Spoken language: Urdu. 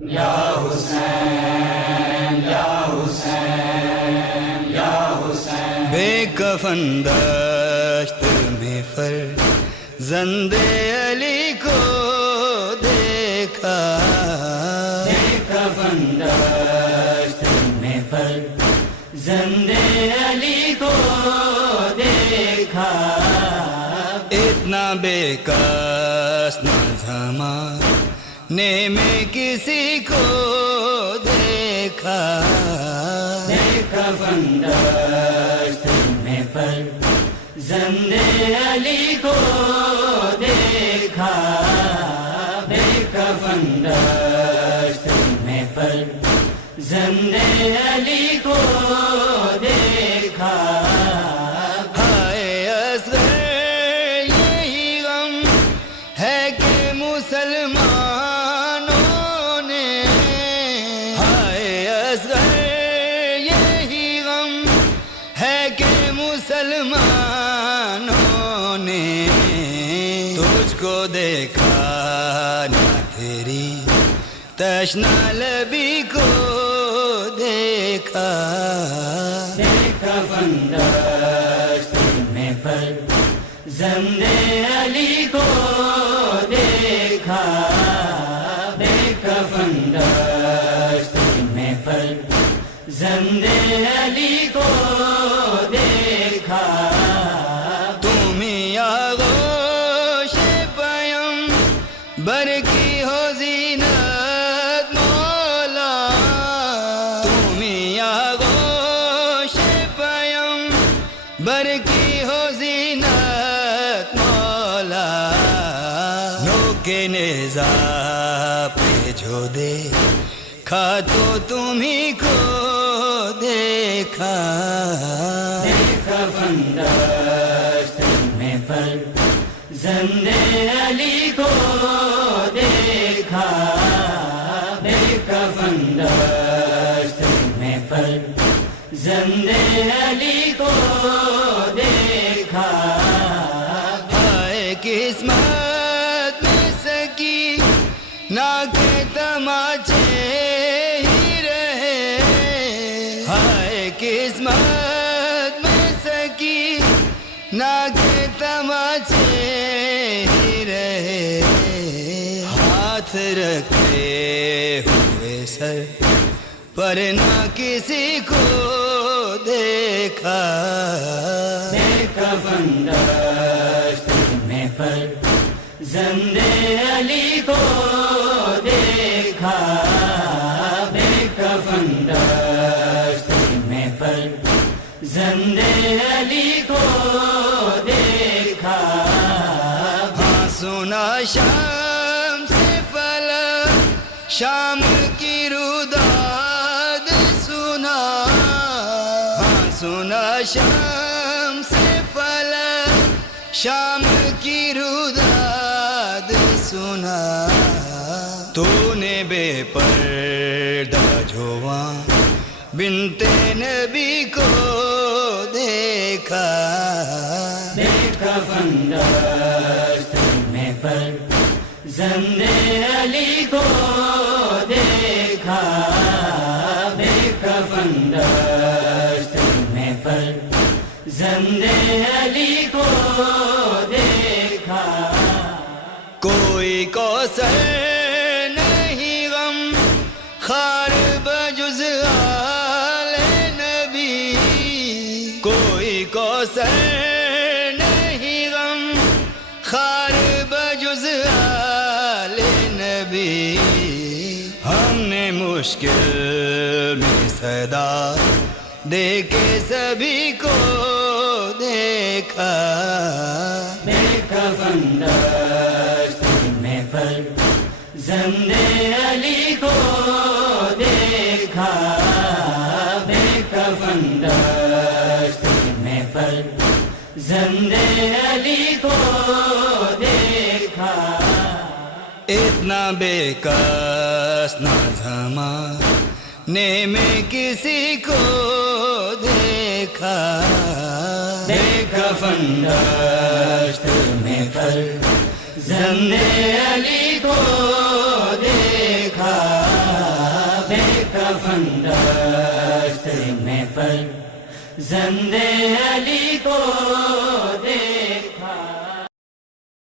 یا حسین یا حسین یا حسین، بے کفن دشت میں فرزند علی کو دیکھا، بے کفن دشت میں فرزند علی کو دیکھا، اتنا بے کس نہ زمانے میں کسی کو دیکھا، بے کفن دشت میں فرزند علی کو دیکھا، بے کفن دشت میں فرزند علی کو دیکھا، ہائے اصغر یہی غم ہے کہ مسلمانوں نے، ہائے اصغر یہی غم ہے کہ مسلمانوں نے تجھ کو دیکھا نہ، تیری تشنا لبی کو دیکھا، بے کفن دشت میں فرزند علی کو دیکھا، بے کفن دشت میں فرزند علی کو دیکھا، تمہیں آغوش پیمبر کی ہو زینت مولا، تمہیں آغوش پیمبر کی ہو زینت مولا، نوکے نیزہ پہ جو دیکھا تو تمہیں کو دیکھا، بے کفن دشت میں فرزند علی کو دیکھا، بے کفن دشت میں فرزند علی کو دیکھا، ہائے قسمت میں سکینہ کے تماچے ہی رہے، ہائے قسمت میں سکینہ کے تماچے ہی رہے، ہاتھ رکھتے ہوئے سر پر نہ کسی کو دیکھا، بے کفن دشت میں فرزند علی کو دیکھا، بے کفن دشت میں فرزند علی کو دیکھا، ہاں سنا شام سے فلک شام کی روداد سنا، ہاں سنا شام سے فلک شام کی روداد سنا، تو نے بے پردہ جواں بنت نبی کو دیکھا، بے کفن دشت میں فرزند علی کو دیکھا، بے کفن دشت میں فرزند علی کو دیکھا، کوئی کوثر نہیں غم خار بجز آل نبی، کوئی کوثر نہیں غم خار بجز آل نبی، ہم نے مشکل میں صدا دے کے سبھی کو دیکھا، بے کفن دشت میں فرزند علی کو دیکھا، بے کفن دشت میں فرزند علی کو دیکھا، اتنا بے کس نہ زمانے میں کسی کو دیکھا، بے کفن دشت میں فرزند علی کو دیکھا، کفن دشت میں فرزند علی کو دیکھا